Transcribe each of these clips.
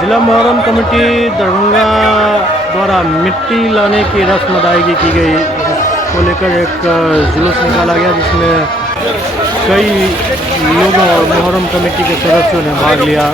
जिला मुहर्रम कमेटी दरभंगा द्वारा मिट्टी लाने की रस्म अदायगी की गई, जिसको लेकर एक जुलूस निकाला गया, जिसमें कई लोगों और मुहर्रम कमेटी के सदस्यों ने भाग लिया।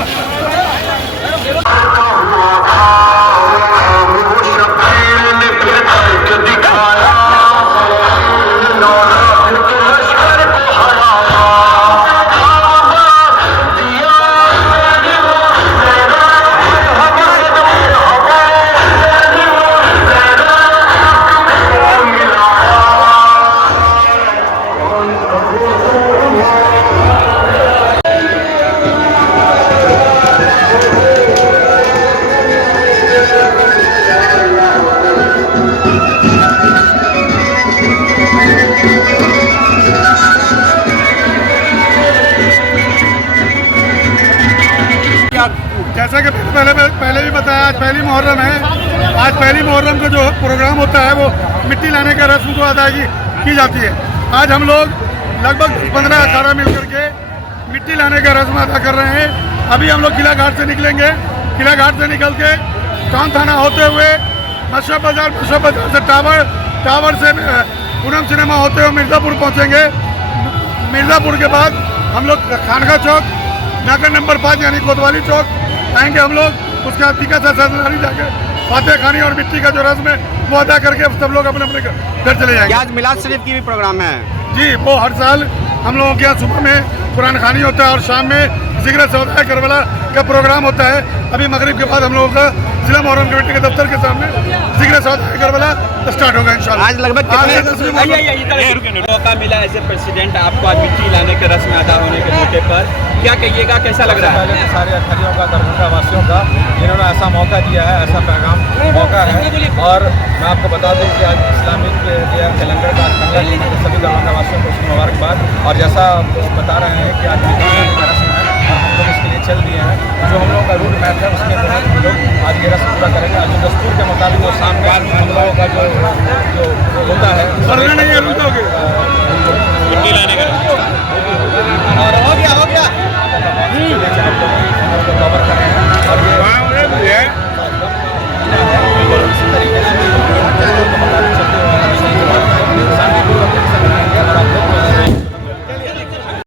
जैसा कि पहले भी बताया, आज पहली मुहर्रम है। आज पहली मुहर्रम का जो प्रोग्राम होता है वो मिट्टी लाने का रस्म को अदायगी की जाती है। आज हम लोग लगभग 15-18 मिलकर के मिट्टी लाने का रस्म अदा कर रहे हैं। अभी हम लोग किला घाट से निकलेंगे। किला घाट से निकल के टाउन थाना होते हुए मशरफ बाजार से टावर से पूनम सिनेमा होते हुए मिर्ज़ापुर पहुँचेंगे। मिर्ज़ापुर के बाद हम लोग खानका चौक, नाका नंबर 5 यानी कोतवाली चौक आएंगे हम लोग। उसके बाद टीका सारी जाके फातह खानी और मिट्टी का जो रस्म है वो अदा करके सब लोग अपने अपने घर चले जाएंगे। आज मिलाद शरीफ की भी प्रोग्राम है जी, वो हर साल हम लोगों के यहाँ सुबह में कुरान खानी होता है और शाम में जिक्र सौदा करबला का प्रोग्राम होता है। अभी मगरिब के बाद हम लोगों का जिला मुहर्रम कमेटी के दफ्तर के सामने जिक्र सौदा करबला स्टार्ट होगा इंशाल्लाह। आज लगभग मौका मिला एज ए प्रेसिडेंट आपको आज मिट्टी लाने के रस्म अदा होने के मौके पर, क्या कहिएगा, कैसा लग रहा है? पहले तो सारे अखरियों का, दरभंगा वासियों का, जिन्होंने ऐसा मौका दिया है, ऐसा पैगाम मौका है। और मैं आपको बता दूं कि आज इस्लामिक कैलेंडर का पहला दिन है, सभी दरभंगा वासियों को उसकी मुबारकबाद। और जैसा बता रहे हैं कि आज मिट्टी लाने का रस्म है और हम लोग इसके लिए चल दिए हैं। जो हम लोगों का रूट मैप है उसके तहत हम लोग आज ये रस्म पूरा करेंगे। जो दस्तूर के मुताबिक वो शाम में हम लोगों का जो होता है